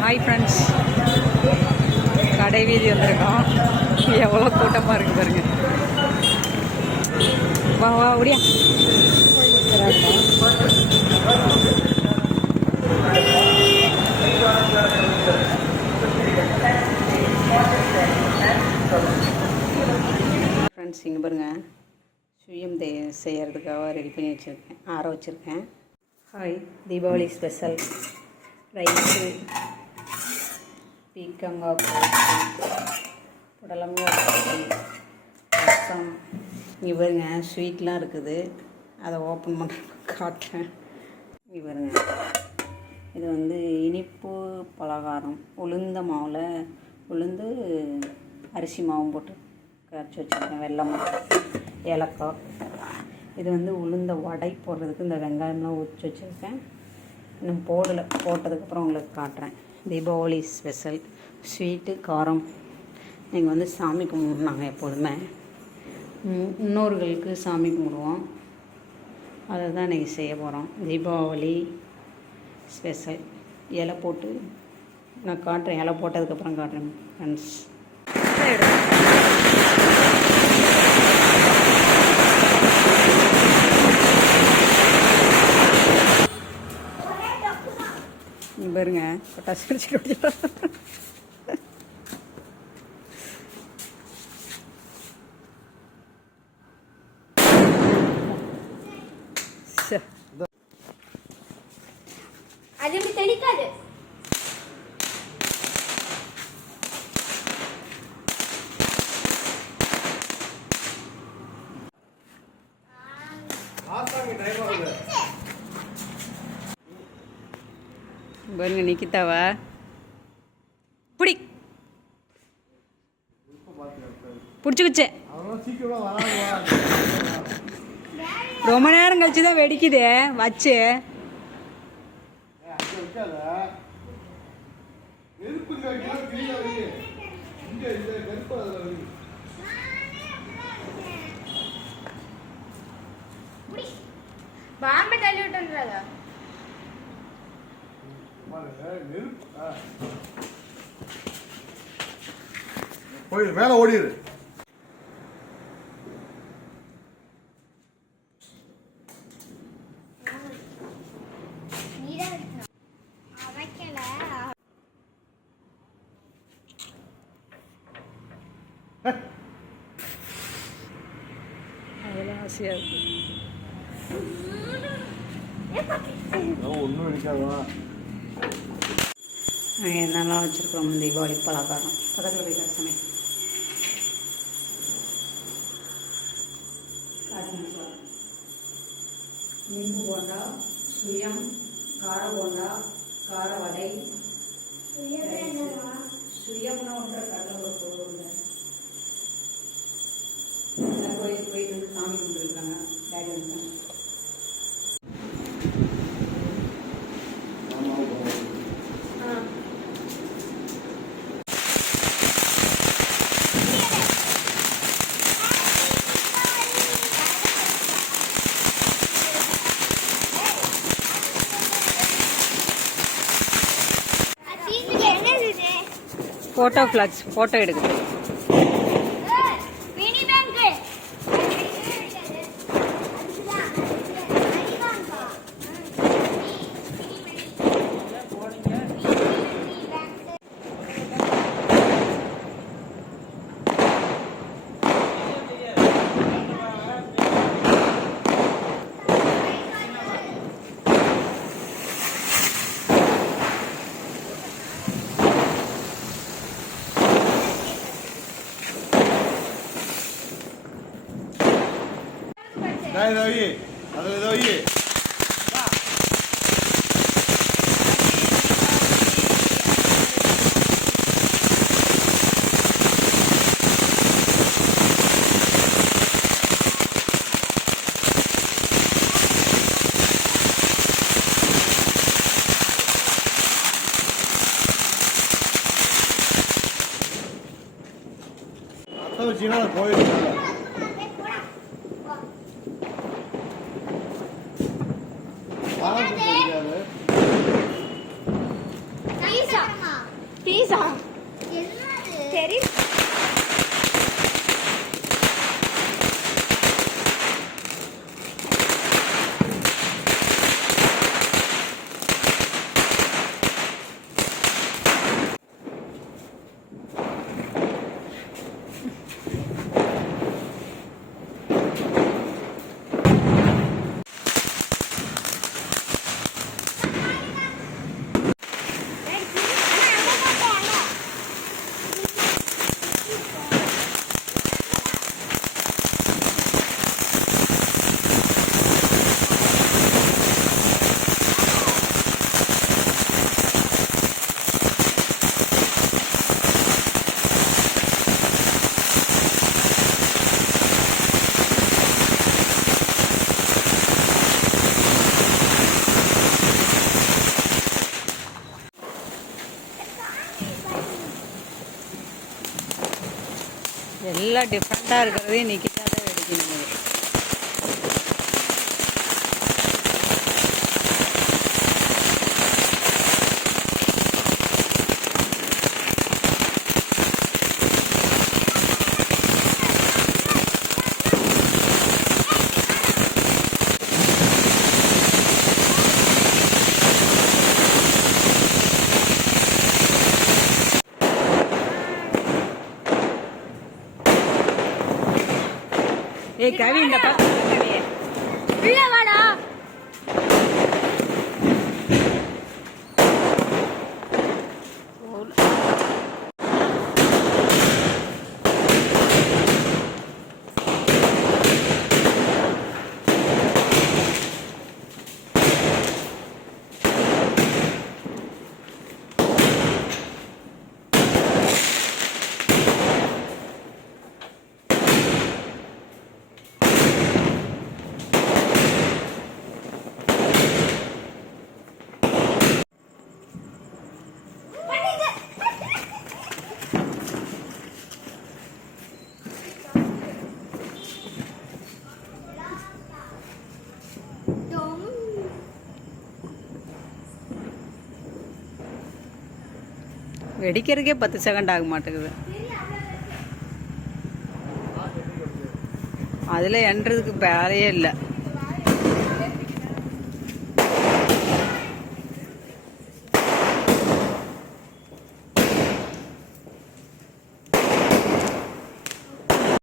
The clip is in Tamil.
ஹாய் ஃப்ரெண்ட்ஸ் கடை வீதி வந்திருக்கோம். எவ்வளோ கூட்டமாக இருக்கு பாருங்க. வா வா ஒடியா ஃப்ரெண்ட்ஸ் இங்கே பாருங்க. சுயம் தே செய்கிறதுக்காக ரெடி பண்ணி வச்சுருக்கேன். ஆற வச்சுருக்கேன். ஹாய் தீபாவளி ஸ்பெஷல் ரைஸு பீக்கங்காய் கூட்டு புடலங்காய் ரசம். இங்கே பாருங்க ஸ்வீட்லாம் இருக்குது. அதை ஓப்பன் பண்ண காட்டுறேன். இங்கே பாருங்க. இது வந்து இனிப்பு பலகாரம். உளுந்த மாவில் உளுந்து அரிசி மாவும் போட்டு கரைச்சி வச்சுருக்கேன் வெல்லம் ஏலக்காய். இது வந்து உளுந்த வடை போடுறதுக்கு இந்த வெங்காயம்லாம் ஊற்றி வச்சுருக்கேன். இன்னும் போடலை. போட்டதுக்கப்புறம் உங்களுக்கு காட்டுறேன். தீபாவளி ஸ்பெஷல். ஸ்வீட்டு காரம். நீங்கள் வந்து சாமி கும்பிடுனாங்க எப்போதுமே ம், முன்னோர்களுக்கு சாமி கும்பிடுவோம். அதை தான் நீங்கள் செய்ய போகிறோம் தீபாவளி ஸ்பெஷல். இலை போட்டு நான் காட்டுறேன். இலை போட்டதுக்கப்புறம் காட்டுறேன் ஃப்ரெண்ட்ஸ் இங்க பாருங்க பட்டாசு வெடிச்சு அது எப்படி தெளிக்காது. பாருங்க நிக்கிதாவா? பிடி. பிடிச்சிக்குச்சு. ரொம்ப நேரம் கழிச்சு தான் வெடிக்குது வச்சு. பாம்பை தள்ளி விட்டுன்றதா போயிடு மேலே ஓடிடு அதெல்லாம் ஆசையாக இருக்கு. ஒன்றும் நாங்கள் என்னெல்லாம் வச்சுருக்கோம்? தீபாவளி பலகாரம். பக்கத்தில் போய் கசமே நிம்பு போண்டா சுயம் கார போண்டா கார வடை சுயம்னா ஒன்ற கடலை எல்லாம் கோயிலுக்கு போயிட்டு வந்து சாமி கும்பிட்டுருக்காங்க. டேடி வந்துட்டாங்க ஃபோட்டோ ஃப்ளாக்ஸ் ஃபோட்டோ எடுக்குது நான் இதை வை அதில் இதை வை அத்தை வச்சீங்கன்னா அது போயிடுச்சு வாரம் தெரியாது T さん。நல்லா டிஃப்ரெண்ட்டாக இருக்கிறது இன்றைக்கி தான் வெடிக்கணும் ஏய் கவி இந்த பக்கம் வெடிக்கிறதுக்கே பத்து செகண்ட் ஆக மாட்டேங்குது. அதில் எண்றதுக்கு வேலையே இல்லை.